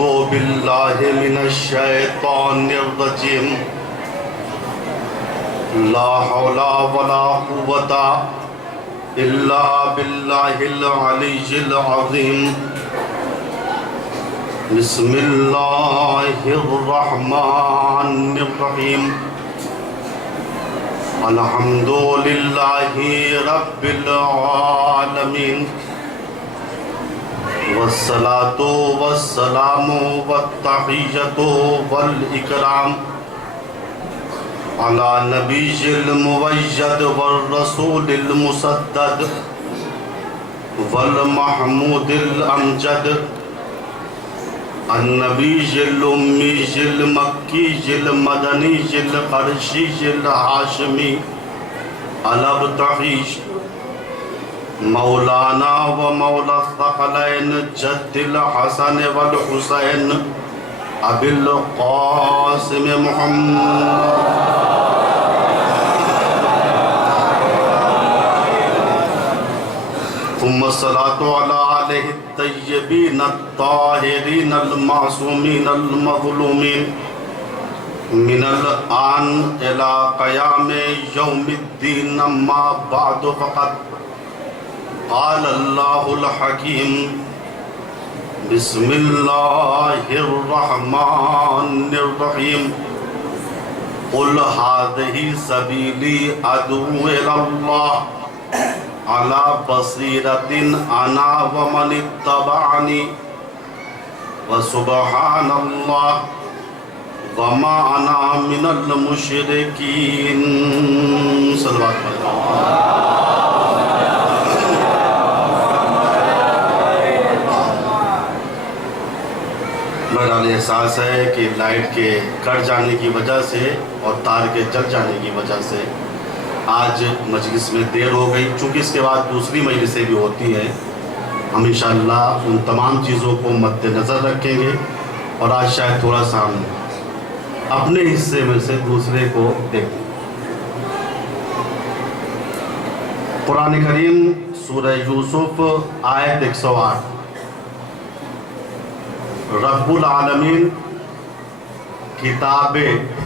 باللہ من الشیطان الرجیم لا حول ولا قوة الا باللہ العلی العظیم بسم اللہ الرحمن الرحیم الحمد للہ رب العالمین والصلاة والسلام والتحیۃ والاکرام علی نبی المؤید والرسول المسدد والمحمود الامجد النبی الامی المکی المدنی القرشی الہاشمی الابتحی مولانا و مولا الثقلین جد الحسن والحسین ابی القاسم محمد ثم الصلاة علی آلہ الطیبین الطاہرین المعصومین المظلومین من الآن الى قیام یوم الدین اما بعد فقط قال اللہ الحکیم بسم اللہ الرحمن الرحیم قل هذه سبیلی ادعو الی اللہ علی بصیرۃ انا ومن اتبعنی وسبحان اللہ وما انا من المشرکین صلوات اللہ۔ بہرحال احساس ہے کہ لائٹ کے کٹ جانے کی وجہ سے اور تار کے جل جانے کی وجہ سے آج مجلس میں دیر ہو گئی، چونکہ اس کے بعد دوسری مجلسیں بھی ہوتی ہیں۔ ہم انشاءاللہ ان تمام چیزوں کو مد نظر رکھیں گے اور آج شاید تھوڑا سا ہم اپنے حصے میں سے دوسرے کو دیکھیں۔ قرآن کریم سورہ یوسف آیت 108، رب العالمین کتاب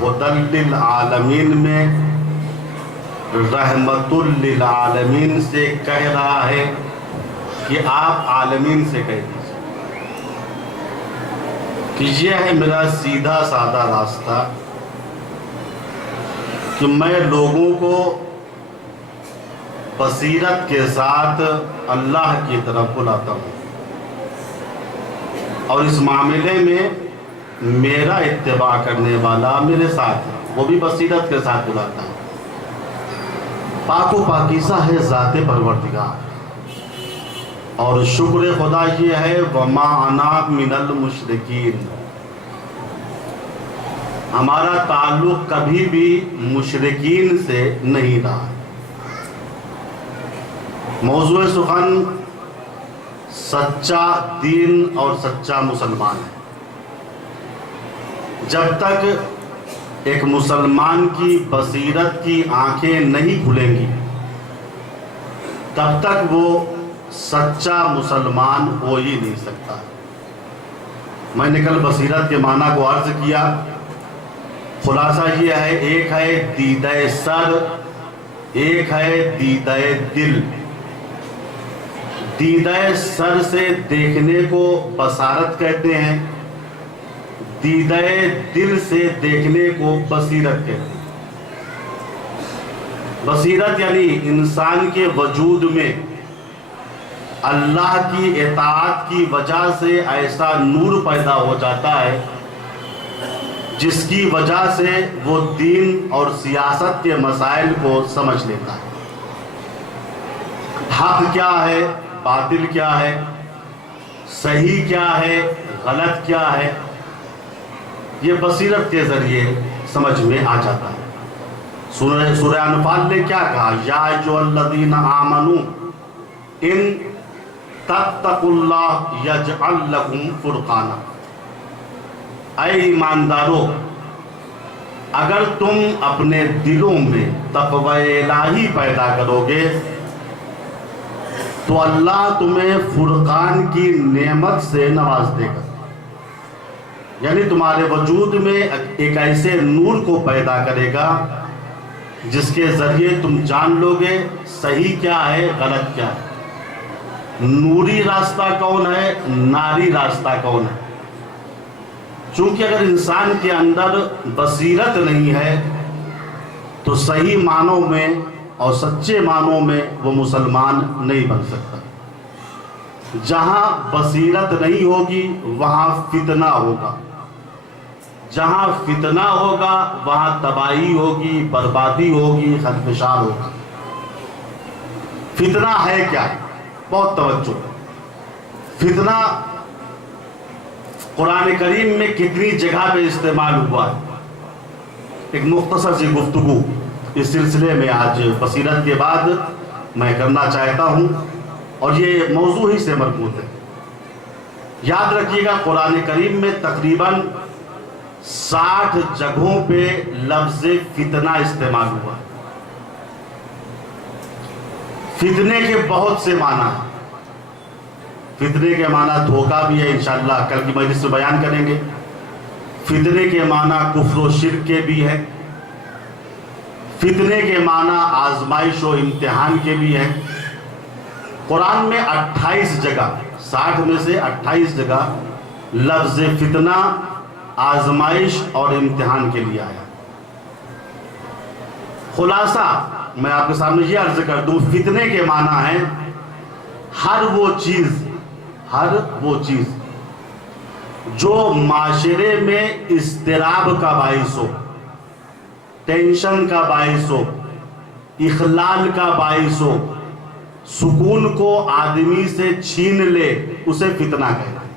ہدی للعالمین میں رحمت للعالمین سے کہہ رہا ہے کہ آپ عالمین سے کہہ دیجیے کہ یہ ہے میرا سیدھا سادہ راستہ کہ میں لوگوں کو بصیرت کے ساتھ اللہ کی طرف بلاتا ہوں، اور اس معاملے میں میرا اتباع کرنے والا میرے ساتھ ہے، وہ بھی بصیرت کے ساتھ بلاتا ہے۔ پاک و پاکیزہ ہے ذات پروردگار، اور شکر خدا یہ ہے وما انا من المشرکین، ہمارا تعلق کبھی بھی مشرکین سے نہیں رہا۔ موضوع سخن سچا دین اور سچا مسلمان ہے۔ جب تک ایک مسلمان کی بصیرت کی آنکھیں نہیں کھلیں گی تب تک وہ سچا مسلمان ہو ہی نہیں سکتا۔ میں نے کل بصیرت کے معنی کو عرض کیا، خلاصہ یہ ہے، ایک ہے دیدہ سر، ایک ہے دیدہ دل۔ دیدہ سر سے دیکھنے کو بصارت کہتے ہیں، دیدہ دل سے دیکھنے کو بصیرت کہتے ہیں۔ بصیرت یعنی انسان کے وجود میں اللہ کی اطاعت کی وجہ سے ایسا نور پیدا ہو جاتا ہے جس کی وجہ سے وہ دین اور سیاست کے مسائل کو سمجھ لیتا ہے۔ حق کیا ہے، باطل کیا ہے، صحیح کیا ہے، غلط کیا ہے، یہ بصیرت کے ذریعے سمجھ میں آ جاتا ہے۔ سورہ انفال نے کیا کہا؟ یا ایھا الذین آمنوا ان تتقوا اللہ یجعل لکم فرقانا، اے ایماندارو اگر تم اپنے دلوں میں تقوی الہی پیدا کرو گے تو اللہ تمہیں فرقان کی نعمت سے نواز دے گا۔ یعنی تمہارے وجود میں ایک ایسے نور کو پیدا کرے گا جس کے ذریعے تم جان لو گے صحیح کیا ہے غلط کیا ہے، نوری راستہ کون ہے ناری راستہ کون ہے۔ چونکہ اگر انسان کے اندر بصیرت نہیں ہے تو صحیح معنوں میں اور سچے معنوں میں وہ مسلمان نہیں بن سکتا۔ جہاں بصیرت نہیں ہوگی وہاں فتنہ ہوگا، جہاں فتنہ ہوگا وہاں تباہی ہوگی، بربادی ہوگی، خدمشار ہوگا۔ فتنہ ہے کیا؟ بہت توجہ۔ فتنہ قرآن کریم میں کتنی جگہ پہ استعمال ہوا ہے، ایک مختصر سی گفتگو اس سلسلے میں آج بصیرت کے بعد میں کرنا چاہتا ہوں، اور یہ موضوع ہی سے مربوط ہے۔ یاد رکھیے گا قرآن کریم میں تقریباً 60 جگہوں پہ لفظ فتنہ استعمال ہوا ہے۔ فتنے کے بہت سے معنی ہیں۔ فتنے کے معنی دھوکہ بھی ہے، انشاءاللہ کل کی مجلس میں بیان کریں گے۔ فتنے کے معنی کفر و شرک کے بھی ہے، فتنے کے معنی آزمائش و امتحان کے بھی ہیں۔ قرآن میں 28 جگہ، 60 میں سے 28 جگہ لفظ فتنہ آزمائش اور امتحان کے لیے آیا۔ خلاصہ میں آپ کے سامنے یہ عرض کر دوں، فتنے کے معنی ہیں ہر وہ چیز جو معاشرے میں اضطراب کا باعث ہو، ٹینشن کا باعث ہو، اخلال کا باعث ہو، سکون کو آدمی سے چھین لے، اسے فتنہ کہنا ہے۔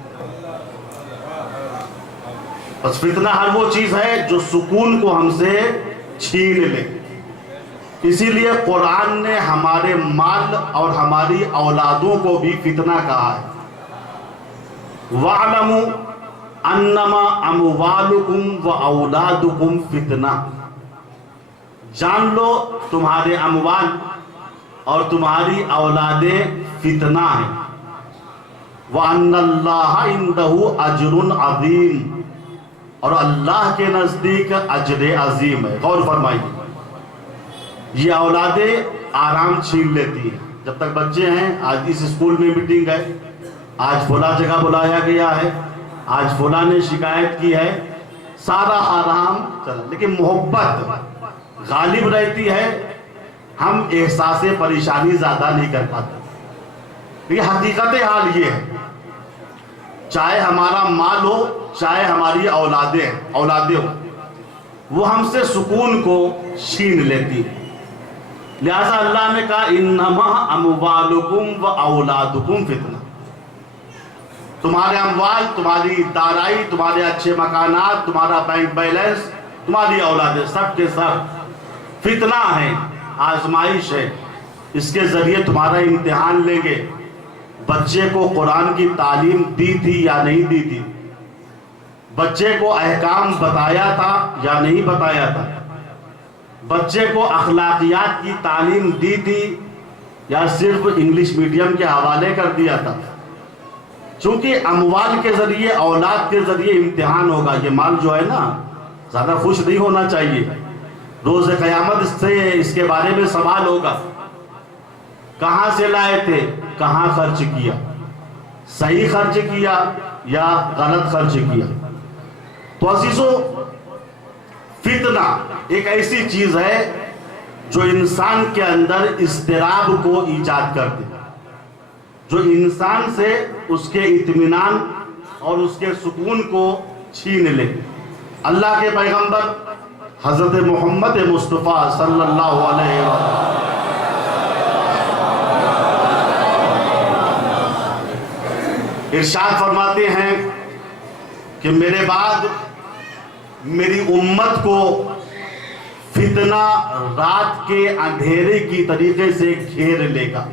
بس فتنہ ہر وہ چیز ہے جو سکون کو ہم سے چھین لے۔ اسی لیے قرآن نے ہمارے مال اور ہماری اولادوں کو بھی فتنہ کہا ہے۔ وَاعْلَمُوا أَنَّمَا أَمْوَالُكُمْ وَأَوْلَادُكُمْ فِتْنَةٌ، جان لو تمہارے اموال اور تمہاری اولادیں فتنہ ہیں۔ وَأَنَّ اللَّهَ عِندَهُ أَجْرٌ عَظِيمٌ، اور اللہ کے نزدیک اجر عظیم ہے۔ غور فرمائیے، یہ اولادیں آرام چھین لیتی ہیں۔ جب تک بچے ہیں، آج اس اسکول میں میٹنگ ہے، آج فلاں جگہ بلایا گیا ہے، آج فلاں نے شکایت کی ہے، سارا آرام چلا، لیکن محبت غالب رہتی ہے، ہم احساس پریشانی زیادہ نہیں کر پاتے۔ یہ حقیقت حال یہ ہے، چاہے ہمارا مال ہو، چاہے ہماری اولادیں ہوں، وہ ہم سے سکون کو چھین لیتی ہیں۔ لہذا اللہ نے کہا انما اموالکم و اولادکم فتنہ، تمہارے اموال، تمہاری دارائی، تمہارے اچھے مکانات، تمہارا بینک بیلنس، تمہاری اولادیں، سب کے سب فتنہ ہیں، آزمائش ہے۔ اس کے ذریعے تمہارا امتحان لیں گے۔ بچے کو قرآن کی تعلیم دی تھی یا نہیں دی تھی؟ بچے کو احکام بتایا تھا یا نہیں بتایا تھا؟ بچے کو اخلاقیات کی تعلیم دی تھی یا صرف انگلش میڈیم کے حوالے کر دیا تھا؟ چونکہ اموال کے ذریعے، اولاد کے ذریعے امتحان ہوگا۔ یہ مال جو ہے نا، زیادہ خوش نہیں ہونا چاہیے۔ روز قیامت اس کے بارے میں سوال ہوگا، کہاں سے لائے تھے، کہاں خرچ کیا، صحیح خرچ کیا یا غلط خرچ کیا؟ تو عزیزو، فتنہ ایک ایسی چیز ہے جو انسان کے اندر اضطراب کو ایجاد کر دے، جو انسان سے اس کے اطمینان اور اس کے سکون کو چھین لے۔ اللہ کے پیغمبر حضرت محمد مصطفیٰ صلی اللہ علیہ وسلم ارشاد فرماتے ہیں کہ میرے بعد میری امت کو فتنہ رات کے اندھیرے کی طریقے سے گھیر لے گا،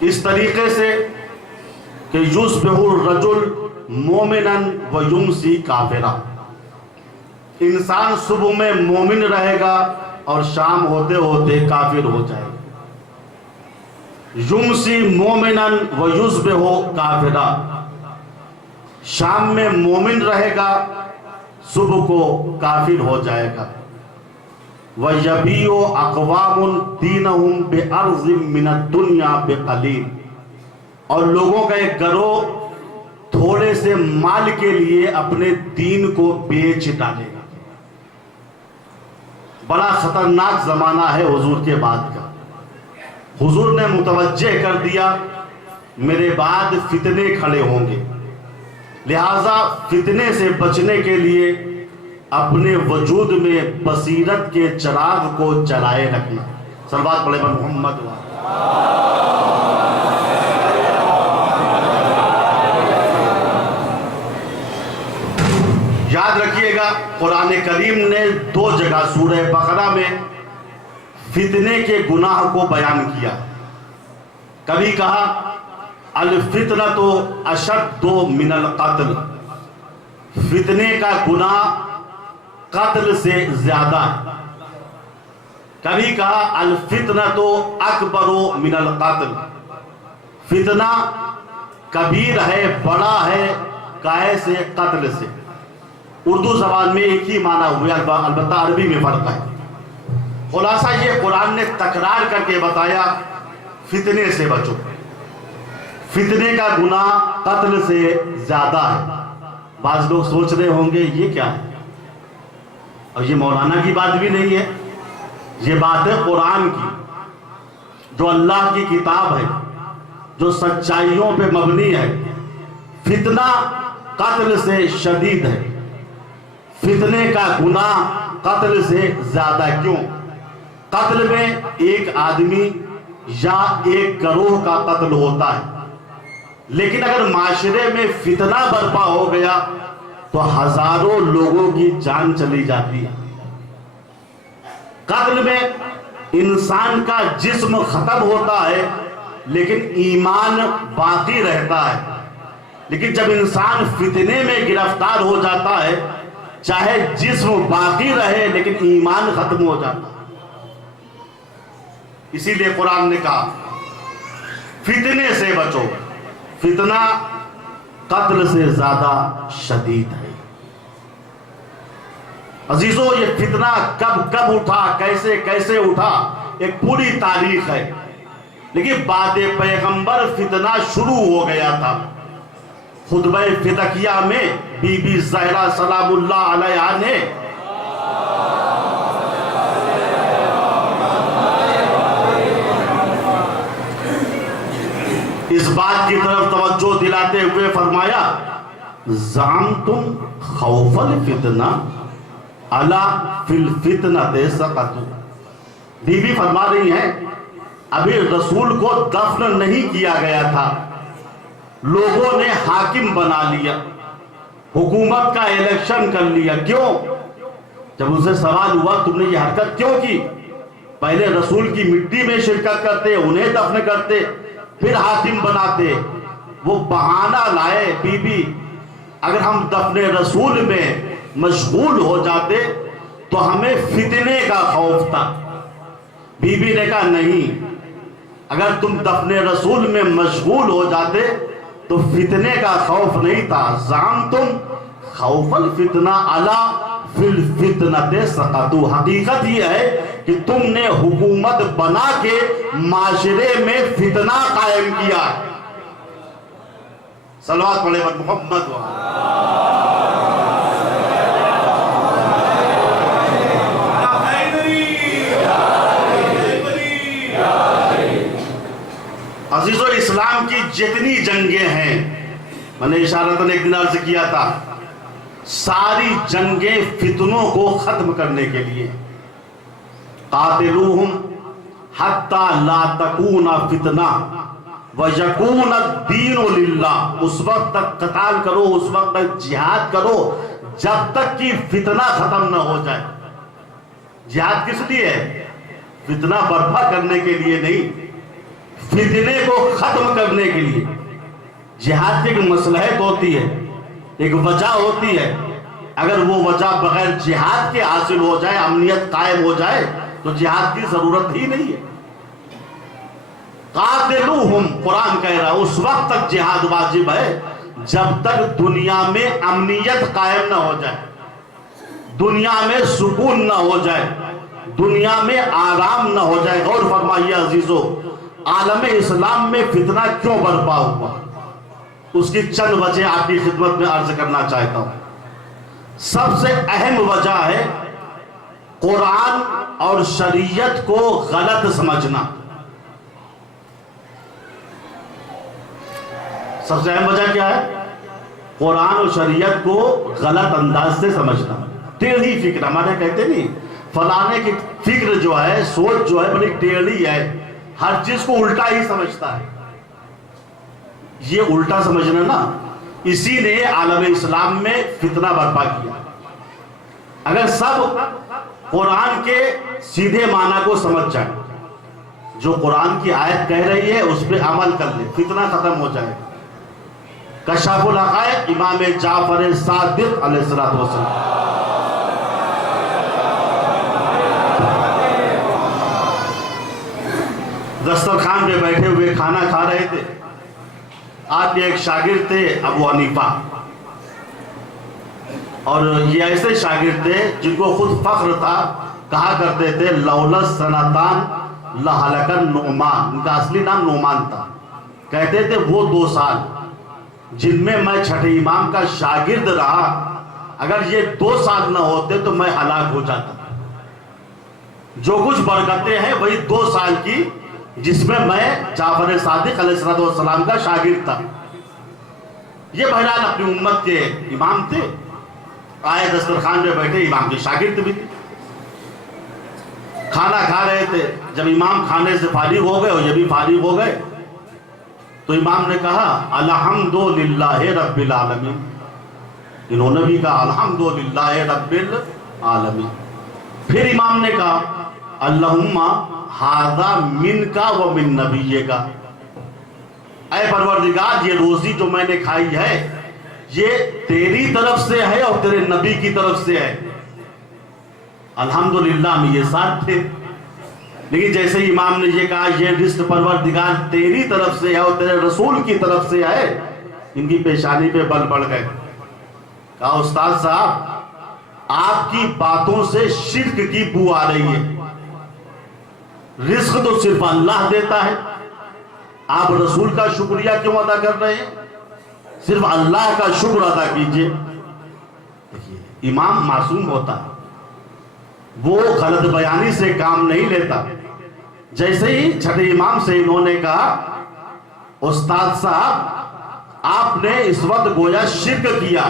اس طریقے سے کہ یصبح الرجل مومنا ویمسی کافرا، انسان صبح میں مومن رہے گا اور شام ہوتے ہوتے کافر ہو جائے گا۔ یمسی مومنا ویصبح کافرا، شام میں مومن رہے گا، صبح کو کافر ہو جائے گا۔ وَيَبِيعُ أَقْوَامٌ دِينَهُمْ بِأَرْضٍ مِّنَ الدُّنْيَا بِقَلِيلٍ، اور لوگوں کا ایک گروہ تھوڑے سے مال کے لیے اپنے دین کو بیچ ڈالے گا۔ بڑا خطرناک زمانہ ہے حضور کے بعد کا۔ حضور نے متوجہ کر دیا میرے بعد فتنے کھڑے ہوں گے، لہٰذا فتنے سے بچنے کے لیے اپنے وجود میں بصیرت کے چراغ کو جلائے رکھنا۔ صلوات پڑھے بر محمد۔ یاد رکھیے گا قرآن کریم نے 2 جگہ سورہ بقرہ میں فتنے کے گناہ کو بیان کیا۔ کبھی کہا الفتنۃ اشد من القتل، فتنے کا گناہ قتل سے زیادہ ہے۔ کبھی کہا الفتنۃ اکبر من القتل، فتنہ کبیر ہے، بڑا ہے، کائے سے، قتل سے۔ اردو زبان میں ایک ہی معنی ہوئے، البتہ عربی میں فرق ہے۔ خلاصہ یہ قرآن نے تکرار کر کے بتایا فتنے سے بچو، فتنے کا گناہ قتل سے زیادہ ہے۔ بعض لوگ سوچ رہے ہوں گے یہ کیا ہے، اور یہ مولانا کی بات بھی نہیں ہے، یہ بات ہے قرآن کی، جو اللہ کی کتاب ہے، جو سچائیوں پہ مبنی ہے۔ فتنہ قتل سے شدید ہے، فتنے کا گناہ قتل سے زیادہ۔ کیوں؟ قتل میں ایک آدمی یا ایک گروہ کا قتل ہوتا ہے، لیکن اگر معاشرے میں فتنہ برپا ہو گیا تو ہزاروں لوگوں کی جان چلی جاتی ہے۔ قتل میں انسان کا جسم ختم ہوتا ہے لیکن ایمان باقی رہتا ہے، لیکن جب انسان فتنے میں گرفتار ہو جاتا ہے، چاہے جسم باقی رہے لیکن ایمان ختم ہو جاتا ہے۔ اسی لیے قرآن نے کہا فتنے سے بچو، فتنہ قتل سے زیادہ شدید ہے۔ عزیزو، یہ فتنہ کب اٹھا، کیسے کیسے اٹھا، ایک پوری تاریخ ہے، لیکن بعد پیغمبر فتنہ شروع ہو گیا تھا۔ خطبہ فتقیہ میں بی بی زہرا سلام اللہ علیہا نے اس بات کی طرف توجہ دلاتے ہوئے فرمایا زعمتم خوف الفتنہ الا فی الفتنۃ سقطوا۔ بی بی فرما رہی ہیں ابھی رسول کو دفن نہیں کیا گیا تھا، لوگوں نے حاکم بنا لیا، حکومت کا الیکشن کر لیا۔ کیوں؟ جب ان سے سوال ہوا تم نے یہ حرکت کیوں کی؟ پہلے رسول کی مٹی میں شرکت کرتے، انہیں دفن کرتے، پھر حاکم بناتے۔ وہ بہانہ لائے بی بی اگر ہم دفن رسول میں مشغول ہو جاتے تو ہمیں فتنے کا خوف تھا۔ بی بی نے کہا نہیں، اگر تم دفن رسول میں مشغول ہو جاتے تو فتنے کا خوف نہیں تھا۔ زعمتم خوف الفتنہ الا فی الفتنۃ سقطوا۔ حقیقت یہ ہے کہ تم نے حکومت بنا کے معاشرے میں فتنہ قائم کیا۔ صلوات پڑھے بر محمد۔ عزیزو، اسلام کی جتنی جنگیں ہیں، میں نے اشارتاً ایک دن عرض کیا تھا، ساری جنگیں فتنوں کو ختم کرنے کے لیے۔ قاتلوہم حتی لا تکون فتنہ ویکون الدین للہ۔ اس وقت تک قتال کرو، اس وقت تک جہاد کرو جب تک کہ فتنہ ختم نہ ہو جائے۔ جہاد کس لیے ہے؟ فتنہ برپا کرنے کے لیے نہیں، فتنے کو ختم کرنے کے لیے۔ جہاد کی ایک مصلحت ہوتی ہے، ایک وجہ ہوتی ہے، اگر وہ وجہ بغیر جہاد کے حاصل ہو جائے، امنیت قائم ہو جائے تو جہاد کی ضرورت ہی نہیں ہے۔ قاتلوہم، قرآن کہہ رہا ہے اس وقت تک جہاد واجب ہے جب تک دنیا میں امنیت قائم نہ ہو جائے، دنیا میں سکون نہ ہو جائے، دنیا میں آرام نہ ہو جائے. غور فرمائیے عزیزو، عالم اسلام میں فتنہ کیوں برپا ہوا؟ اس کی چند وجہ آپ کی خدمت میں عرض کرنا چاہتا ہوں. سب سے اہم وجہ ہے قرآن اور شریعت کو غلط سمجھنا. سب سے اہم وجہ کیا ہے؟ قرآن اور شریعت کو غلط انداز سے سمجھنا. ٹیڑھی فکر، ہمارے کہتے نہیں فلانے کی فکر جو ہے، سوچ جو ہے بڑی ٹیڑھی ہے، ہر چیز کو الٹا ہی سمجھتا ہے. یہ الٹا سمجھنا نا، اسی نے عالم اسلام میں فتنہ برپا کیا. اگر سب قرآن کے سیدھے معنی کو سمجھ جائے، جو قرآن کی آیت کہہ رہی ہے اس پہ عمل کر لے، فتنہ ختم ہو جائے. کشاف الحقائق امام جعفر صادق علیہ السلام. دسترخوان پہ بیٹھے ہوئے کھانا کھا رہے تھے. آپ کے ایک شاگرد تھے ابو حنیفہ، اور یہ ایسے شاگرد تھے جن کو خود فخر تھا، کہا کرتے تھے لولا سنتان لہلک النعمان. ان کا اصلی نام نعمان تھا. کہتے تھے وہ 2 سال جن میں میں چھٹے امام کا شاگرد رہا، اگر یہ 2 سال نہ ہوتے تو میں ہلاک ہو جاتا. جو کچھ برکتیں ہیں وہی 2 سال کی جس میں جعفر صادق علیہ السلام کا شاگرد تھا. یہ بہرحال اپنی امت کے امام تھے، آئے دسترخوان پہ بیٹھے، امام کے شاگرد بھی تھے. کھانا کھا رہے تھے. جب امام کھانے سے فارغ ہو گئے اور یہ بھی فارغ ہو گئے تو امام نے کہا الحمدللہ رب العالمین. انہوں نے بھی کہا الحمدللہ رب العالمین. پھر امام نے کہا اللہم ھذا منکا و من نبیک. اے پروردگار، یہ روزی جو میں نے کھائی ہے یہ تیری طرف سے ہے اور تیرے نبی کی طرف سے ہے. الحمدللہ میں یہ ساتھ تھے، لیکن جیسے امام نے یہ کہا یہ رزق پروردگار تیری طرف سے ہے اور تیرے رسول کی طرف سے ہے، ان کی پیشانی پہ بل پڑ گئے. کہا استاد صاحب آپ کی باتوں سے شرک کی بو آ رہی ہے. رزق تو صرف اللہ دیتا ہے، آپ رسول کا شکریہ کیوں ادا کر رہے ہیں؟ صرف اللہ کا شکر ادا کیجئے. امام معصوم ہوتا ہے، وہ غلط بیانی سے کام نہیں لیتا. جیسے ہی چھٹے امام سے انہوں نے کہا استاد صاحب آپ نے اس وقت گویا شرک کیا.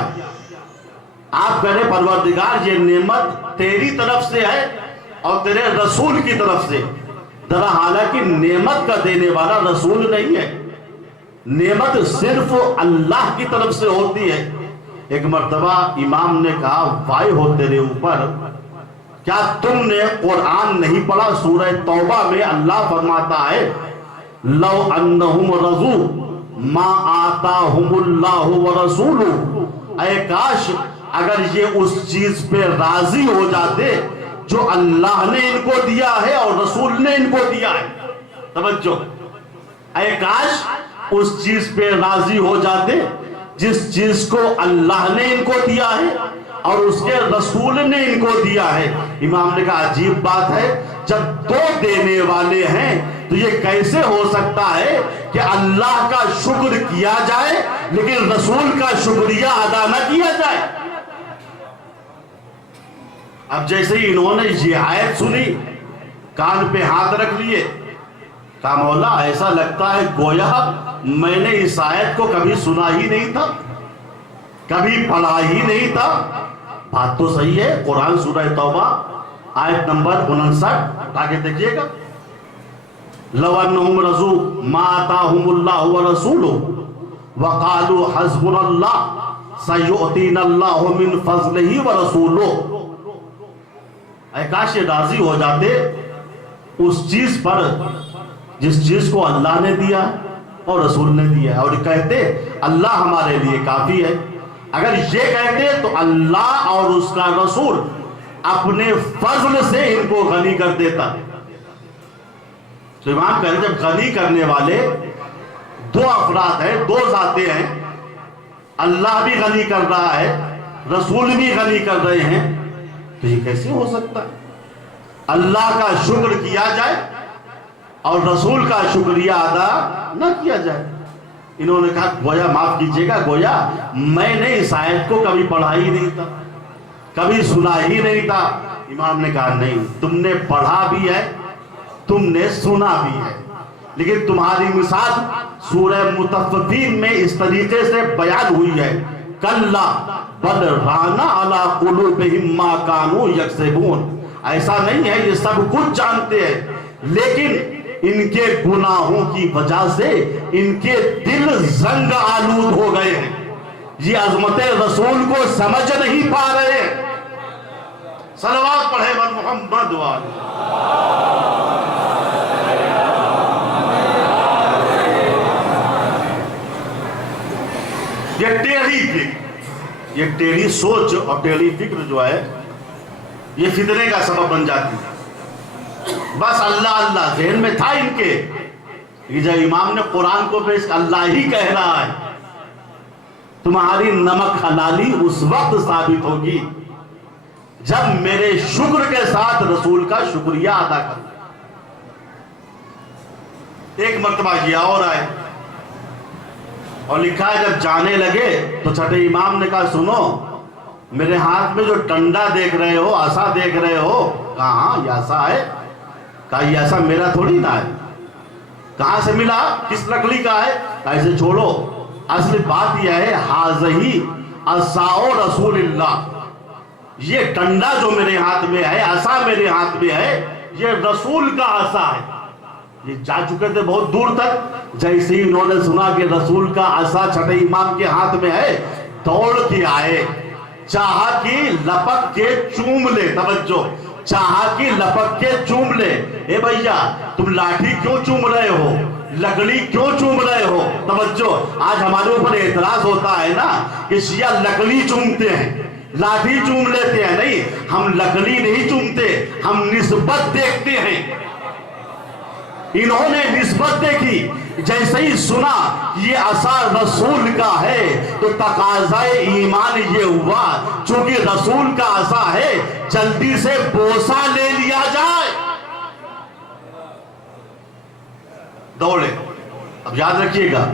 آپ کہہ رہے پروردگار یہ نعمت تیری طرف سے ہے اور تیرے رسول کی طرف سے. ذرا حالانکہ نعمت کا دینے والا رسول نہیں ہے، نعمت صرف اللہ کی طرف سے ہوتی ہے. ایک مرتبہ امام نے کہا وائے ہو تیرے اوپر، کیا تم نے قرآن نہیں پڑھا؟ سورہ توبہ میں اللہ فرماتا ہے لو انہم رضوا ما آتاہم اللہ ورسولہ. اے کاش اگر یہ اس چیز پہ راضی ہو جاتے جو اللہ نے ان کو دیا ہے اور رسول نے ان کو دیا ہے. توجہ، اے کاش اس چیز پہ راضی ہو جاتے جس چیز کو اللہ نے ان کو دیا ہے اور اس کے رسول نے ان کو دیا ہے. امام نے کہا عجیب بات ہے، جب 2 دینے والے ہیں تو یہ کیسے ہو سکتا ہے کہ اللہ کا شکر کیا جائے لیکن رسول کا شکریہ ادا نہ کیا جائے. اب جیسے ہی انہوں نے یہ آیت سنی، کان پہ ہاتھ رکھ لیے، کہا مولا ایسا لگتا ہے گویا میں نے اس آیت کو کبھی سنا ہی نہیں تھا، کبھی پڑھا ہی نہیں تھا. بات تو صحیح ہے. قرآن سورہ توبہ آیت نمبر 59 تاکہ دیکھیے گا لو انہم رضوا ما آتاہم اللہ ورسولہ وقالوا حسبنا اللہ سیؤتینا اللہ من فضلہ ورسولہ. اے کاش یہ راضی ہو جاتے اس چیز پر جس چیز کو اللہ نے دیا اور رسول نے دیا ہے، اور کہتے اللہ ہمارے لیے کافی ہے. اگر یہ کہتے تو اللہ اور اس کا رسول اپنے فضل سے ان کو غنی کر دیتا. تو امام کہتے ہیں جب غنی کرنے والے 2 افراد ہیں، 2 ذاتیں ہیں، اللہ بھی غنی کر رہا ہے، رسول بھی غنی کر رہے ہیں، تو یہ کیسے ہو سکتا ہے؟ اللہ کا شکر کیا جائے اور رسول کا شکریہ ادا نہ کیا جائے۔ انہوں نے کہا گویا معاف کیجیے گا، گویا میں نے اس آیت کو کبھی پڑھا ہی نہیں تھا، کبھی سنا ہی نہیں تھا۔ امام نے کہا نہیں، تم نے پڑھا بھی ہے، تم نے سنا بھی ہے، لیکن تمہاری مثال سورہ مطففین میں اس طریقے سے بیان ہوئی ہے، کلا بل ران علی قلوبہم ما کانوا یکسبون۔ ایسا نہیں ہے، یہ سب کچھ جانتے ہیں، لیکن ان کے گناہوں کی وجہ سے ان کے دل زنگ آلود ہو گئے ہیں، یہ عظمت رسول کو سمجھ نہیں پا رہے ہیں۔ صلوات پڑھے بر محمد والے۔ یہ ٹیڑھی سوچ اور ٹیڑھی فکر جو ہے یہ فتنے کا سبب بن جاتی ہے۔ بس اللہ اللہ ذہن میں تھا ان کے، کہ جب امام نے قرآن کو پیش اللہ ہی کہہ رہا ہے، تمہاری نمک حلالی اس وقت ثابت ہوگی جب میرے شکر کے ساتھ رسول کا شکریہ ادا کرو۔ ایک مرتبہ یہ اور آئے اور لکھا ہے جب جانے لگے تو چھٹے امام نے کہا سنو، میرے ہاتھ میں جو ڈنڈا دیکھ رہے ہو، عصا دیکھ رہے ہو، کہاں یہ عصا ہے؟ کہا یہ عصا میرا تھوڑی نہ ہے، کہاں سے ملا، کس لکڑی کا ہے؟ کہا اسے چھوڑو، اصل بات یہ ہے حاذہ عصا رسول اللہ، یہ ڈنڈا جو میرے ہاتھ میں ہے، عصا میرے ہاتھ میں ہے، یہ رسول کا عصا ہے۔ یہ جا چکے تھے بہت دور تک، جیسے ہی انہوں نے سنا کہ رسول کا عصا چھٹے امام کے ہاتھ میں ہے، دوڑ کے آئے، چاہا کہ لپک کے چوم لے، توجہ، چاہا کہ لپک کے چوم لے۔ اے بھائیا تم لاٹھی کیوں چوم رہے ہو، لکڑی کیوں چوم رہے ہو؟ توجہ، آج ہمارے اوپر اعتراض ہوتا ہے نا کہ شیعہ لکڑی چومتے ہیں، لاٹھی چوم لیتے ہیں، نہیں، ہم لکڑی نہیں چومتے، ہم نسبت دیکھتے ہیں۔ انہوں نے نسبت دیکھی، جیسے ہی سنا یہ عصا رسول کا ہے تو تقاضائے ایمان یہ ہوا چونکہ رسول کا عصا ہے جلدی سے بوسہ لے لیا جائے، دوڑے۔ اب یاد رکھیے گا،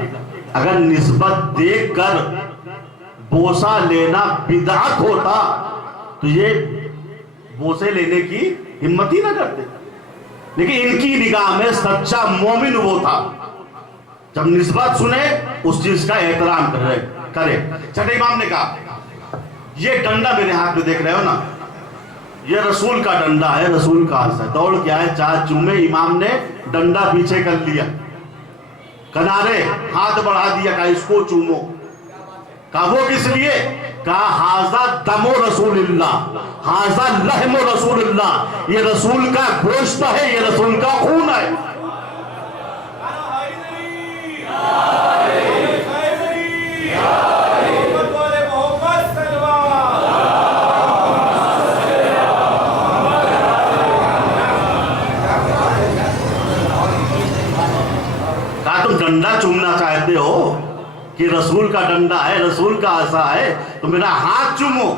اگر نسبت دیکھ کر بوسہ لینا بدعت ہوتا تو یہ بوسے لینے کی ہمت ہی نہ کرتے، لیکن ان کی نگاہ میں سچا مومن وہ تھا جب نسبت سنے اس چیز کا احترام کرے۔ چھٹے امام نے کہا یہ ڈنڈا میرے ہاتھ میں دیکھ رہے ہو نا، یہ رسول کا ڈنڈا ہے، رسول کا عصا ہے۔ دوڑ کے آئے، چار چومے، امام نے ڈنڈا پیچھے کر لیا، کنارے ہاتھ بڑھا دیا، کہا اس کو چومو۔ کہا وہ کس لیے؟ کہا ھذا دم رسول اللہ، ھذا لحم رسول اللہ، یہ رسول کا گوشت ہے، یہ رسول کا خون ہے۔ کہا تم ڈنڈا چومنا چاہتے ہو کہ رسول کا ڈنڈا ہے، رسول کا عصا ہے، تو میرا ہاتھ چومو،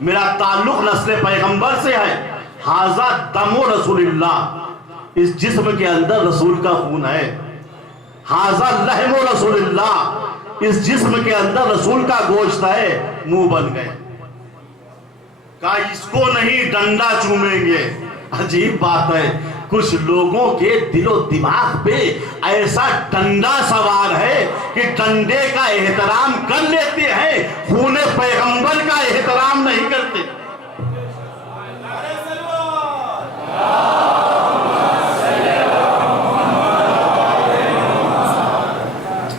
میرا تعلق نسل پیغمبر سے ہے۔ ھذا دم رسول اللہ، اس جسم کے اندر رسول کا خون ہے۔ ھذا لحم رسول اللہ، اس جسم کے اندر رسول کا گوشت ہے۔ منہ بن گئے، کہا اس کو نہیں ڈنڈا چومیں گے۔ عجیب بات ہے، کچھ لوگوں کے دل و دماغ پہ ایسا ڈنڈا سوار ہے کہ ڈنڈے کا احترام کر لیتے ہیں، خون پیغمبر کا احترام نہیں کرتے۔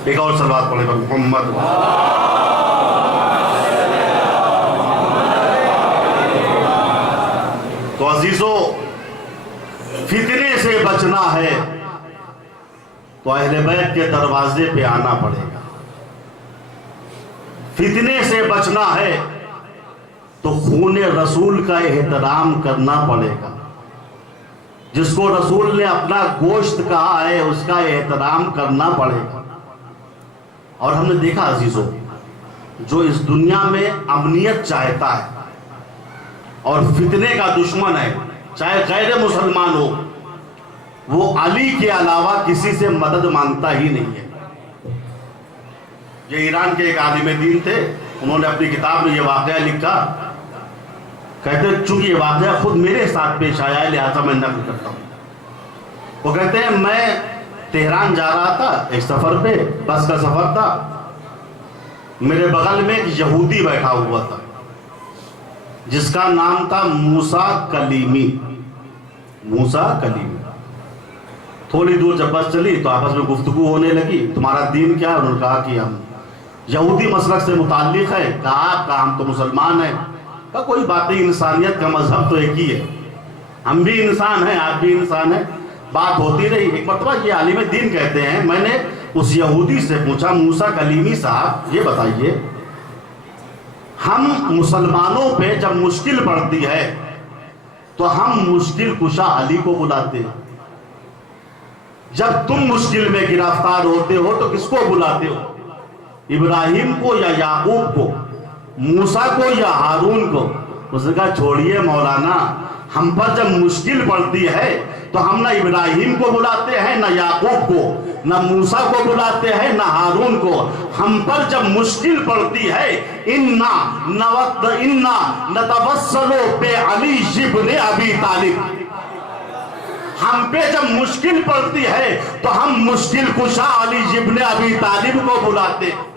ایک اور صلوات پڑھے گا محمد۔ تو عزیزو، فتنے سے بچنا ہے تو اہل بیت کے دروازے پہ آنا پڑے گا، فتنے سے بچنا ہے تو خون رسول کا احترام کرنا پڑے گا، جس کو رسول نے اپنا گوشت کہا ہے اس کا احترام کرنا پڑے گا۔ اور ہم نے دیکھا عزیزو، جو اس دنیا میں امنیت چاہتا ہے اور فتنے کا دشمن ہے، چاہے غیر مسلمان ہو، وہ علی کے علاوہ کسی سے مدد مانگتا ہی نہیں ہے۔ یہ ایران کے ایک عالم دین تھے، انہوں نے اپنی کتاب میں یہ واقعہ لکھا، کہتے ہیں چونکہ یہ واقعہ خود میرے ساتھ پیش آیا ہے لہٰذا میں نقل کرتا ہوں۔ وہ کہتے ہیں میں تہران جا رہا تھا ایک سفر پہ، بس کا سفر تھا، میرے بغل میں ایک یہودی بیٹھا ہوا تھا جس کا نام تھا موسیٰ کلیمی۔ موسیٰ کلیمی۔ تھوڑی دور جب بس چلی تو آپس میں گفتگو ہونے لگی، تمہارا دین کیا ہے؟ انہوں نے کہا کہ ہم یہودی مسلک سے متعلق ہے۔ کہا ہم تو مسلمان ہیں۔ کہا کوئی بات نہیں، انسانیت کا مذہب تو ایک ہی ہے، ہم بھی انسان ہیں آپ بھی انسان ہیں۔ بات ہوتی رہی۔ ایک مرتبہ یہ عالم دین کہتے ہیں میں نے اس یہودی سے پوچھا موسیٰ کلیمی صاحب یہ بتائیے ہم مسلمانوں پہ جب مشکل پڑتی ہے تو ہم مشکل کشا علی کو بلاتے ہیں، جب تم مشکل میں گرفتار ہوتے ہو تو کس کو بلاتے ہو؟ ابراہیم کو یا یعقوب کو، موسیٰ کو یا ہارون کو؟ اس نے کہا چھوڑیے مولانا، ہم پر جب مشکل پڑتی ہے تو ہم نہ ابراہیم کو بلاتے ہیں، نہ یعقوب کو، نہ موسیٰ کو بلاتے ہیں، نہ ہارون کو۔ ہم پر جب مشکل پڑتی ہے انا نتوسل بعلی ابن ابی طالب، ہم پہ جب مشکل پڑتی ہے تو ہم مشکل کشا علی ابن ابی طالب کو بلاتے ہیں۔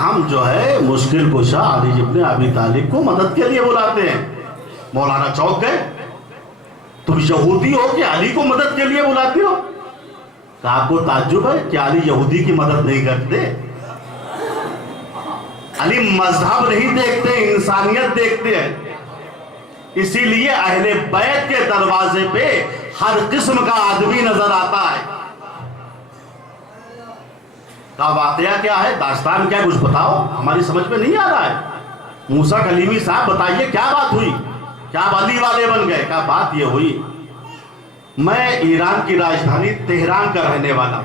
ہم جو ہے مشکل کشا علی ابن ابی طالب کو مدد کے لیے بلاتے ہیں۔ مولانا چوک گئے، تم یہودی ہو کہ علی کو مدد کے لیے بلاتے ہو؟ کہ آپ کو تعجب ہے کہ علی یہودی کی مدد نہیں کرتے؟ علی مذہب نہیں دیکھتے، انسانیت دیکھتے ہیں۔ اسی لیے اہل بیت کے دروازے پہ ہر قسم کا آدمی نظر آتا ہے۔ کا واقعہ کیا ہے، داستان کیا ہے، کچھ بتاؤ، ہماری سمجھ میں نہیں آ رہا ہے۔ موسیٰ کلیمی صاحب بتائیے کیا بات ہوئی، کیا آپ علی والے بن گئے؟ کہا بات یہ ہوئی، میں ایران کی راجدھانی تہران کا رہنے والا،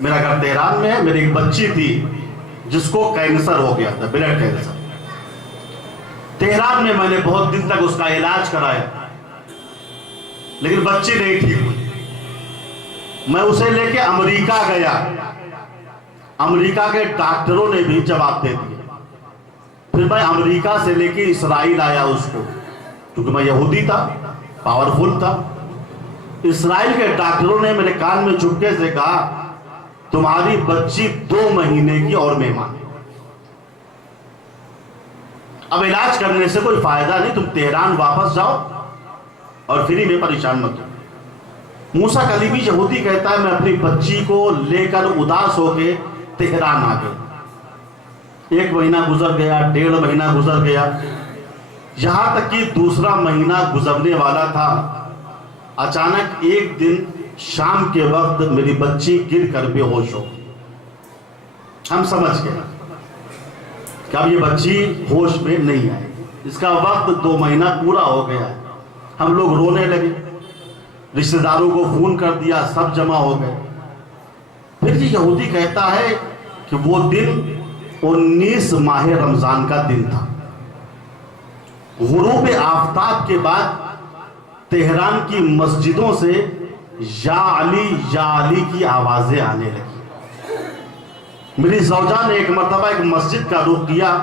میرا گھر تہران میں ہے، میری ایک بچی تھی جس کو کینسر ہو گیا تھا، بلڈ کینسر۔ تہران میں میں نے بہت دن تک اس کا علاج کرایا لیکن بچی نہیں ٹھیک ہوئی۔ میں اسے لے کے امریکہ گیا، امریکہ کے ڈاکٹروں نے بھی جواب دے دیا۔ پھر میں امریکہ سے لے کے اسرائیل آیا اس کو، کیونکہ میں یہودی تھا، پاورفل تھا۔ اسرائیل کے ڈاکٹروں نے میرے کان میں چپکے سے کہا تمہاری بچی 2 مہینے کی اور مہمان، اب علاج کرنے سے کوئی فائدہ نہیں، تم تہران واپس جاؤ اور فری میں پریشان مت ہو۔ موسیٰ کلیمی یہودی کہتا ہے میں اپنی بچی کو لے کر اداس ہو کے تہران آ گیا۔ 1 مہینہ گزر گیا، 1.5 مہینہ گزر گیا، یہاں تک کہ دوسرا مہینہ گزرنے والا تھا۔ اچانک ایک دن شام کے وقت میری بچی گر کر بے ہوش ہو گئی۔ ہم سمجھ گئے کہ اب یہ بچی ہوش میں نہیں آئے، اس کا وقت 2 مہینہ پورا ہو گیا ہے۔ ہم لوگ رونے لگے، رشتہ داروں کو فون کر دیا، سب جمع ہو گئے۔ پھر یہ یہودی کہتا ہے کہ وہ دن 19 ماہ رمضان کا دن تھا۔ غروب آفتاب کے بعد تہران کی مسجدوں سے یا علی کی آوازیں آنے لگی۔ میری زوجہ نے ایک مرتبہ ایک مسجد کا رخ کیا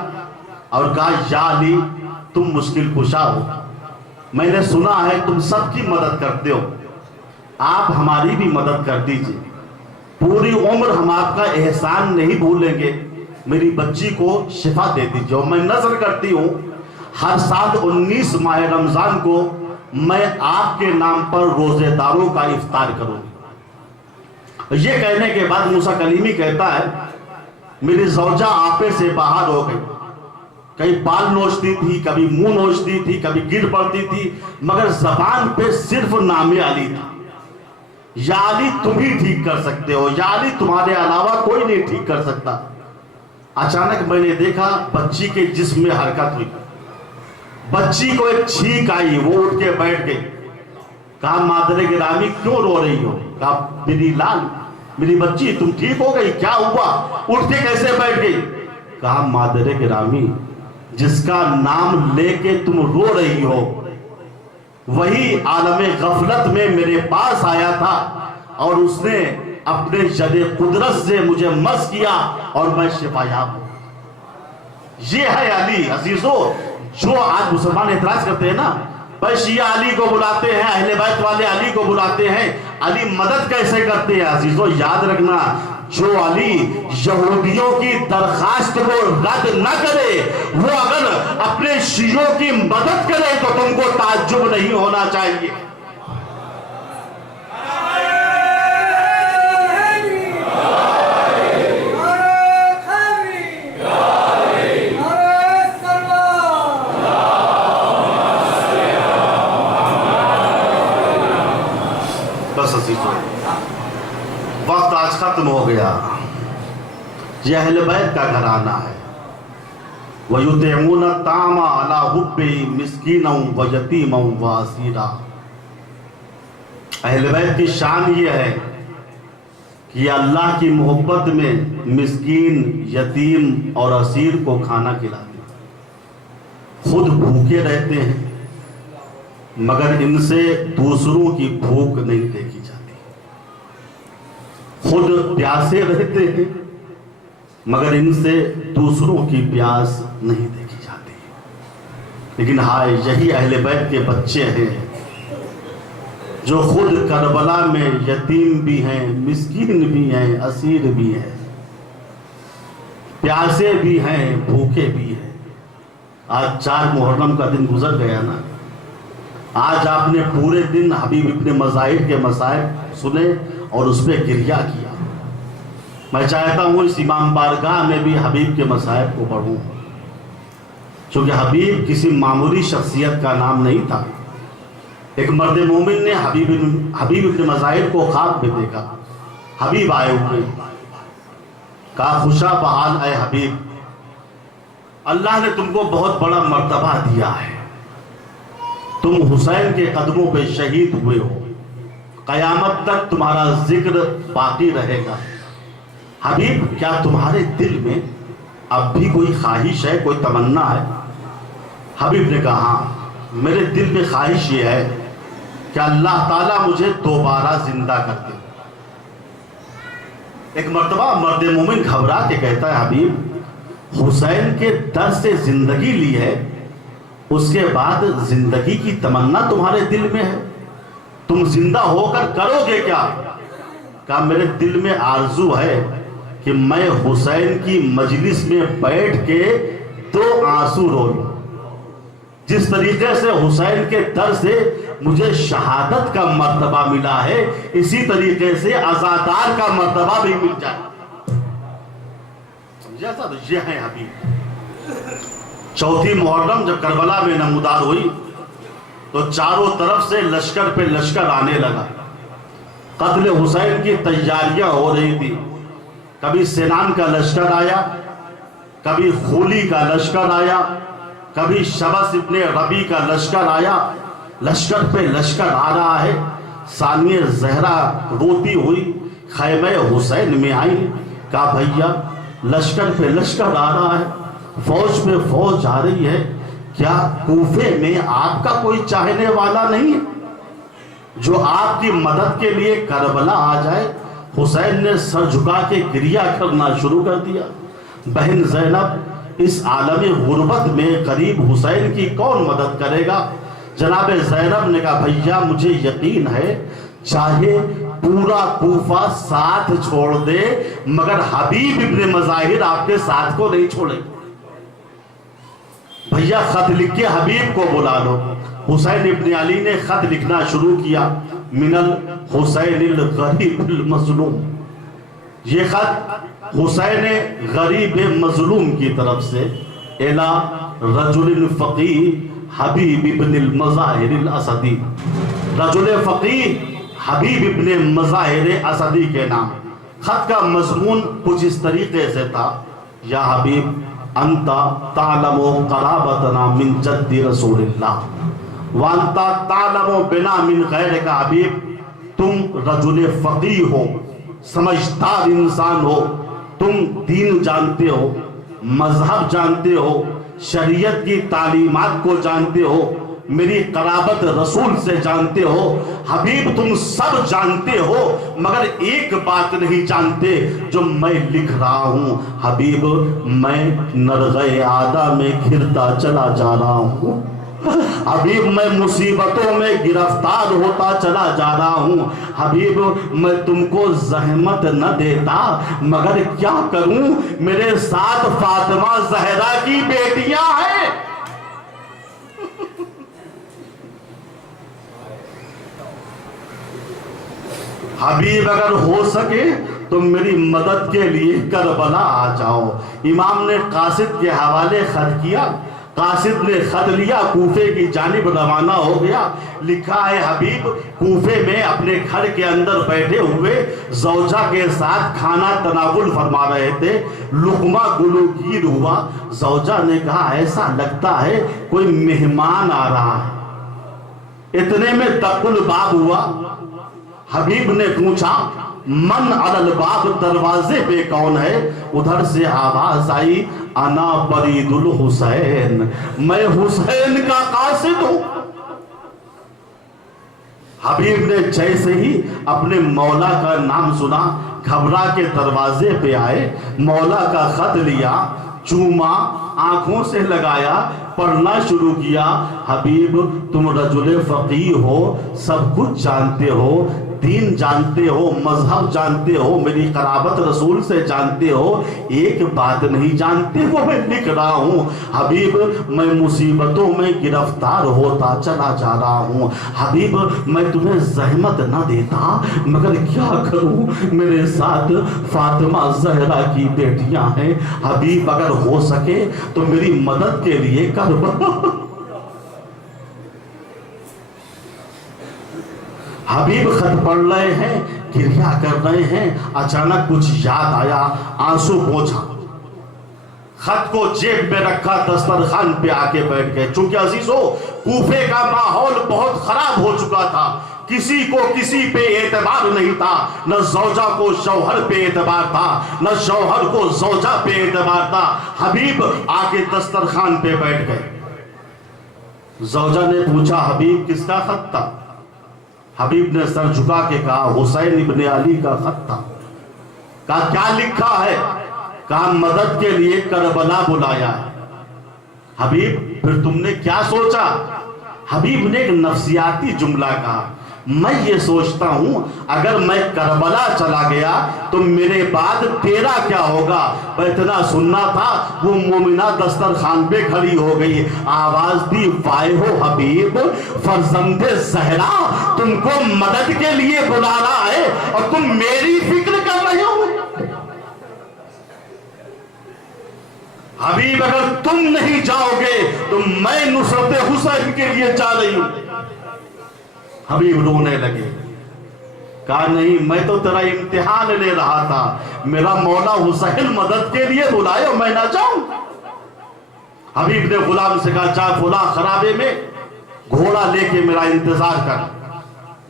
اور کہا یا علی تم مشکل کشا ہو، میں نے سنا ہے تم سب کی مدد کرتے ہو، آپ ہماری بھی مدد کر دیجئے، پوری عمر ہم آپ کا احسان نہیں بھولیں گے۔ میری بچی کو شفا دے دیجیے، اور میں نذر کرتی ہوں ہر سال 19 ماہ رمضان کو میں آپ کے نام پر روزے داروں کا افطار کروں گی۔ یہ کہنے کے بعد موسیٰ کلیمی کہتا ہے میری زوجہ آپے سے باہر ہو گئی، کئی بال نوچتی تھی، کبھی منہ نوچتی تھی، کبھی گر پڑتی تھی، مگر زبان پہ صرف نام علی تھا۔ یا علی تم ہی ٹھیک کر سکتے ہو، یا علی تمہارے علاوہ کوئی نہیں ٹھیک کر سکتا۔ اچانک میں نے دیکھا بچی کے جسم میں حرکت ہوئی، بچی کو ایک چھینک آئی، وہ اٹھ کے بیٹھ گئی۔ کہا مادر گرامی کیوں رو رہی ہو؟ کہا میری لال، میری بچی تم ٹھیک ہو گئی، کیا ہوا؟ اٹھ کے کیسے بیٹھ گئی؟ کہا مادر گرامی جس کا نام لے کے تم رو رہی ہو وہی عالم غفلت میں میرے پاس آیا تھا، اور اس نے اپنے ید قدرت سے مجھے مس کیا اور میں شفا یاب ہوں۔ یہ ہے علی۔ عزیزو، جو آج مسلمان اعتراض کرتے ہیں نا، شیعہ علی کو بلاتے ہیں، اہل بیت والے علی کو بلاتے ہیں، علی مدد کیسے کرتے ہیں؟ عزیزو یاد رکھنا، جو علی یہودیوں کی درخواست کو رد نہ کرے، وہ اگر اپنے شیعوں کی مدد کرے تو تم کو تعجب نہیں ہونا چاہیے۔ وقت آج ختم ہو گیا۔ یہ اہل بیت کا گھرانہ ہے۔ وَيُطْعِمُونَ الطَّعَامَ عَلَىٰ حُبِّهِ مِسْكِينًا وَيَتِيمًا وَأَسِيرًا۔ اہل بیت کی شان یہ ہے کہ یہ اللہ کی محبت میں مسکین، یتیم اور اسیر کو کھانا کھلاتے ہیں، خود بھوکے رہتے ہیں مگر ان سے دوسروں کی بھوک نہیں دیکھی جاتی، خود پیاسے رہتے ہیں مگر ان سے دوسروں کی پیاس نہیں دیکھی جاتی۔ لیکن ہائے، یہی اہل بیت کے بچے ہیں جو خود کربلا میں یتیم بھی ہیں، مسکین بھی ہیں، اسیر بھی ہیں، پیاسے بھی ہیں، بھوکے بھی ہیں۔ آج 4 محرم کا دن گزر گیا نا، آج آپ نے پورے دن حبیب ابن مظاہر کے مصائب سنے اور اس پہ گریہ کیا۔ میں چاہتا ہوں اس امام بارگاہ میں بھی حبیب کے مصائب کو پڑھوں، چونکہ حبیب کسی معمولی شخصیت کا نام نہیں تھا۔ ایک مرد مومن نے حبیب ابن مظاہر کو خواب میں دیکھا، حبیب آئے ہوئے، کہا خوشا بحال اے حبیب، اللہ نے تم کو بہت بڑا مرتبہ دیا ہے، تم حسین کے قدموں پہ شہید ہوئے ہو، قیامت تک تمہارا ذکر باقی رہے گا۔ حبیب کیا تمہارے دل میں اب بھی کوئی خواہش ہے، کوئی تمنا ہے؟ حبیب نے کہا ہاں، میرے دل میں خواہش یہ ہے کہ اللہ تعالیٰ مجھے دوبارہ زندہ کر دے۔ ایک مرتبہ مرد مومن گھبرا کے کہتا ہے حبیب، حسین کے در سے زندگی لی ہے، اس کے بعد زندگی کی تمنا تمہارے دل میں ہے، تم زندہ ہو کر کرو گے کیا؟ کہا میرے دل میں آرزو ہے کہ میں حسین کی مجلس میں بیٹھ کے 2 آنسو رو لوں۔ جس طریقے سے حسین کے در سے مجھے شہادت کا مرتبہ ملا ہے، اسی طریقے سے عزادار کا مرتبہ بھی مل جائے۔ سمجھا صاحب؟ یہ ہے حبیب۔ 4 محرم جب کربلا میں نمودار ہوئی تو چاروں طرف سے لشکر پہ لشکر آنے لگا، قتل حسین کی تیاریاں ہو رہی تھی۔ کبھی سنان کا لشکر آیا، کبھی خولی کا لشکر آیا، کبھی شبس ابن ربی کا لشکر آیا، لشکر پہ لشکر آ رہا ہے۔ ثانیہ زہرا روتی ہوئی خیمہ حسین میں آئی، کہا بھیا لشکر پہ لشکر آ رہا ہے، فوج پہ فوج آ رہی ہے، کیا کوفے میں آپ کا کوئی چاہنے والا نہیں ہے جو آپ کی مدد کے لیے کربلا آ جائے؟ حسین نے سر جھکا کے گریہ کرنا شروع کر دیا۔ بہن زینب، اس عالم غربت میں قریب حسین کی کون مدد کرے گا؟ جناب زینب نے کہا بھیا مجھے یقین ہے چاہے پورا کوفہ ساتھ چھوڑ دے مگر حبیب ابن مظاہر آپ کے ساتھ کو نہیں چھوڑے. بھیا خط لکھ کے حبیب کو بلا لو. حسین ابن علی نے خط لکھنا شروع کیا. من الحسین الغریب المظلوم. یہ خط حسین غریب مظلوم کی طرف سے الى رجل فقیہ حبیب ابن المظاہر الاسدی. رجل فقیہ حبیب ابن مظاہر اسدی کے نام. خط کا مضمون کچھ اس طریقے سے تھا. یا حبیب انت تعلم قرابتنا من جد رسول اللہ وانت تعلم بنا من غیرک. حبیب تم رجل فقیہ ہو, سمجھدار انسان ہو, تم دین جانتے ہو, مذہب جانتے ہو, شریعت کی تعلیمات کو جانتے ہو, میری قرابت رسول سے جانتے ہو. حبیب تم سب جانتے ہو مگر ایک بات نہیں جانتے جو میں لکھ رہا ہوں. حبیب میں نرغے عادہ میں گھرتا چلا جا رہا ہوں. حبیب میں مصیبتوں میں گرفتار ہوتا چلا جا رہا ہوں. حبیب میں تم کو زحمت نہ دیتا مگر کیا کروں, میرے ساتھ فاطمہ زہرا کی بیٹیاں ہیں. حبیب اگر ہو سکے تو میری مدد کے لیے کربلا آ جاؤ. امام نے قاصد کے حوالے خط کیا. قاصد نے خط لیا, کوفے کی جانب روانہ ہو گیا. لکھا ہے حبیب کوفے میں اپنے گھر کے اندر بیٹھے ہوئے زوجہ کے ساتھ کھانا تناول فرما رہے تھے. لقمہ گلوگیر ہوا. زوجہ نے کہا ایسا لگتا ہے کوئی مہمان آ رہا ہے. اتنے میں دق الباب ہوا. حبیب نے پوچھا من علی الباب, دروازے پہ کون ہے؟ ادھر سے آواز آئی انا برید الحسین, میں حسین کا قاصد ہوں. حبیب نے جیسے ہی اپنے مولا کا نام سنا گھبرا کے دروازے پہ آئے. مولا کا خط لیا, چوما, آنکھوں سے لگایا, پڑھنا شروع کیا. حبیب تم رجل فقیہ ہو, سب کچھ جانتے ہو, دین جانتے ہو, مذہب جانتے ہو, میری قرابت رسول سے جانتے ہو, ایک بات نہیں جانتے وہ میں لکھ رہا ہوں. حبیب میں مصیبتوں میں گرفتار ہوتا چلا جا رہا ہوں. حبیب میں تمہیں زحمت نہ دیتا مگر کیا کروں, میرے ساتھ فاطمہ زہرا کی بیٹیاں ہیں. حبیب اگر ہو سکے تو میری مدد کے لیے کربلا. حبیب خط پڑھ رہے ہیں, گریہ کر رہے ہیں. اچانک کچھ یاد آیا, آنسو پوچھا, خط کو جیب میں رکھا, دسترخوان پہ آ کے بیٹھ گئے. چونکہ عزیزو کوفے کا ماحول بہت خراب ہو چکا تھا. کسی کو کسی پہ اعتبار نہیں تھا. نہ زوجہ کو شوہر پہ اعتبار تھا, نہ شوہر کو زوجہ پہ اعتبار تھا. حبیب آ کے دسترخوان پہ بیٹھ گئے. زوجہ نے پوچھا حبیب کس کا خط تھا؟ حبیب نے سر جھکا کے کہا حسین ابن علی کا خط تھا. کہا کیا لکھا ہے؟ کہا مدد کے لیے کربلا بلایا ہے. حبیب پھر تم نے کیا سوچا؟ حبیب نے ایک نفسیاتی جملہ کہا, میں یہ سوچتا ہوں اگر میں کربلا چلا گیا تو میرے بعد تیرا کیا ہوگا. میں اتنا سننا تھا. وہ مومنہ دسترخوان پہ کھڑی ہو گئی, آواز دی وائے ہو حبیب, فرزند زہرا تم کو مدد کے لیے بلا رہا ہے اور تم میری فکر کر رہے ہو. حبیب اگر تم نہیں جاؤ گے تو میں نصرت حسین کے لیے جا رہی ہوں. حبیب رونے لگے. کہا نہیں, میں تو تیرا امتحان لے رہا تھا. میرا مولا حسین مدد کے لیے بلائے اور میں نہ جاؤں. حبیب نے غلام سے کہا جا فلاں خرابے میں گھوڑا لے کے میرا انتظار کر.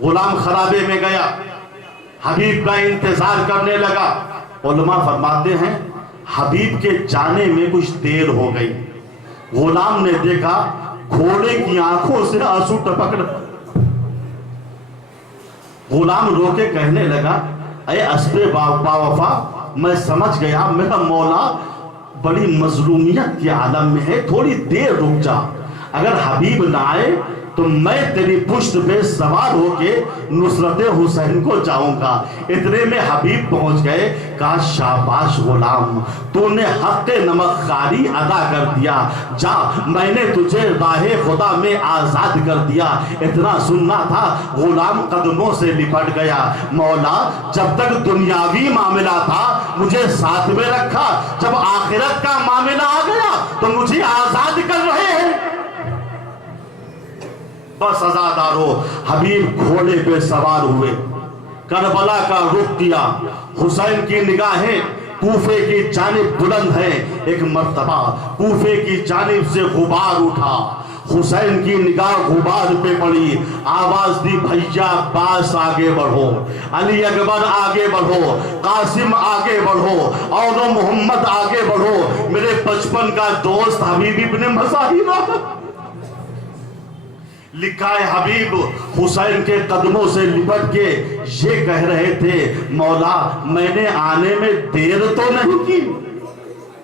غلام خرابے میں گیا, حبیب کا انتظار کرنے لگا. علماء فرماتے ہیں حبیب کے جانے میں کچھ دیر ہو گئی. غلام نے دیکھا گھوڑے کی آنکھوں سے آنسو ٹپک رہے. غلام رو کے کہنے لگا اے اسب باوفا, میں سمجھ گیا میرا مولا بڑی مظلومیت کے عالم میں ہے, تھوڑی دیر رک جا. اگر حبیب نہ آئے تو میں تیری پشت پہ سوار ہو کے نصرت حسین کو جاؤں گا۔ اتنے میں حبیب پہنچ گئے، کہا شاباش غلام، تو نے حق نمک خواری ادا کر دیا، جا میں نے تجھے راہ خدا میں آزاد کر دیا۔ اتنا سننا تھا، غلام قدموں سے لپٹ گیا، مولا جب تک دنیاوی معاملہ تھا مجھے ساتھ میں رکھا، جب آخرت کا معاملہ آ گیا تو مجھے آزاد کر رہے ہیں۔ بس آزادارو، حبیب گھوڑے پہ سوار ہوئے، کربلا کا رخ کیا۔ حسین کی نگاہیں کوفے کی جانب بلند ہیں۔ ایک مرتبہ کوفے کی جانب سے غبار اٹھا، حسین کی نگاہ غبار پہ پڑی، آواز دی بھیا عباس آگے بڑھو، علی اکبر آگے بڑھو، قاسم آگے بڑھو، اور محمد آگے بڑھو، میرے بچپن کا دوست حبیب ابن مظاہرہ۔ لکھا ہے حبیب حسین کے قدموں سے لپٹ کے یہ کہہ رہے تھے، مولا میں نے آنے میں دیر تو نہیں کی؟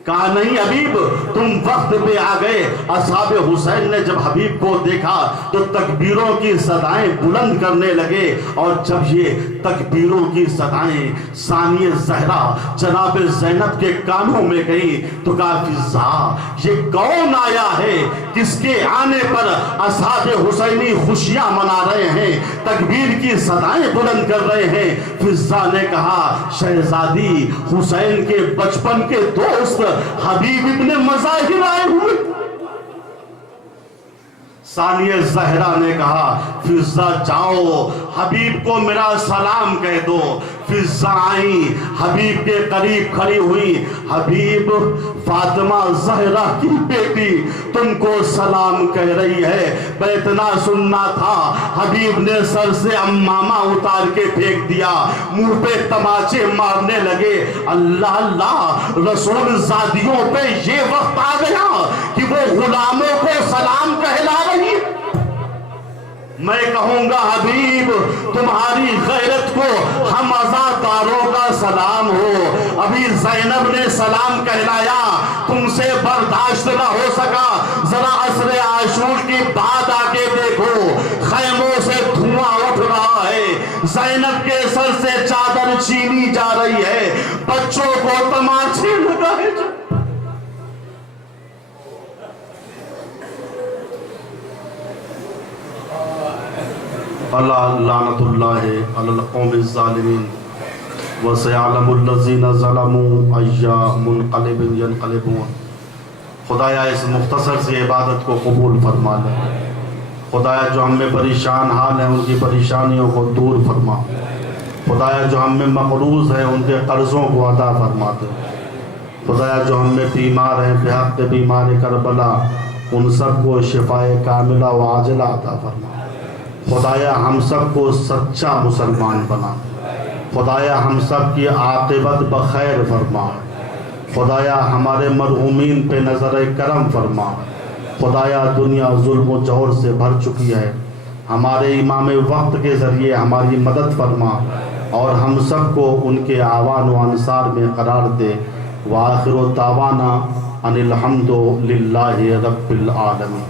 کہا نہیں حبیب، تم وقت پہ آ گئے۔ اصحاب حسین نے جب حبیب کو دیکھا تو تکبیروں کی صدائیں بلند کرنے لگے، اور جب یہ تکبیروں کی صدائیں ثانیہ زہرا جناب زینب کے کانوں میں گئی تو کہا فضا یہ کون آیا ہے کس کے آنے پر اصحاب حسینی خوشیاں منا رہے ہیں، تکبیر کی صدائیں بلند کر رہے ہیں؟ فضا نے کہا شہزادی حسین کے بچپن کے دوست حبیب ابن مظاہر آئے ہوئے۔ ثانیہ زہرا نے کہا فضا جاؤ حبیب کو میرا سلام کہہ دو۔ فضا آئیں، حبیب کے قریب کھڑی ہوئی، حبیب فاطمہ زہرا کی بیٹی تم کو سلام کہہ رہی ہے۔ میں اتنا سننا تھا، حبیب نے سر سے امامہ اتار کے پھینک دیا، منہ پہ تماچے مارنے لگے۔ اللہ اللہ، رسول زادیوں پہ یہ وقت آ گیا کہ وہ غلاموں کو سلام کہلا رہی۔ میں کہوں گا حبیب تمہاری غیرت کو ہم عزاداروں کا سلام ہو۔ ابھی زینب نے سلام کہلایا، تم سے برداشت نہ ہو سکا۔ ذرا عصر عاشور کی بات آ کے دیکھو، خیموں سے دھواں اٹھ رہا ہے، زینب کے سر سے چادر چھینی جا رہی ہے، بچوں کو تماچے لگائے جا۔ اللہ لعنت اللہ علی القوم الظالمین وسیعلم الذین ظلموا ای منقلب ینقلبون۔ خدایا اس مختصر سی عبادت کو قبول فرما لے۔ خدایا جو ہم میں پریشان حال ہیں ان کی پریشانیوں کو دور فرما۔ خدایا جو ہم میں مقروض ہیں ان کے قرضوں کو ادا فرما دے۔ خدایا جو ہم میں بیمار ہیں بحق بیمار کربلا ان سب کو شفائے کاملہ و عاجلہ عطا فرما۔ خدایا ہم سب کو سچا مسلمان بنا۔ خدایا ہم سب کی عاقبت بخیر فرما۔ خدایا ہمارے مرحومین پہ نظر کرم فرما۔ خدایا دنیا ظلم و جور سے بھر چکی ہے، ہمارے امام وقت کے ذریعے ہماری مدد فرما اور ہم سب کو ان کے اعوان و انصار میں قرار دے۔ وآخر دعوانا ان الحمد للہ رب العالمین۔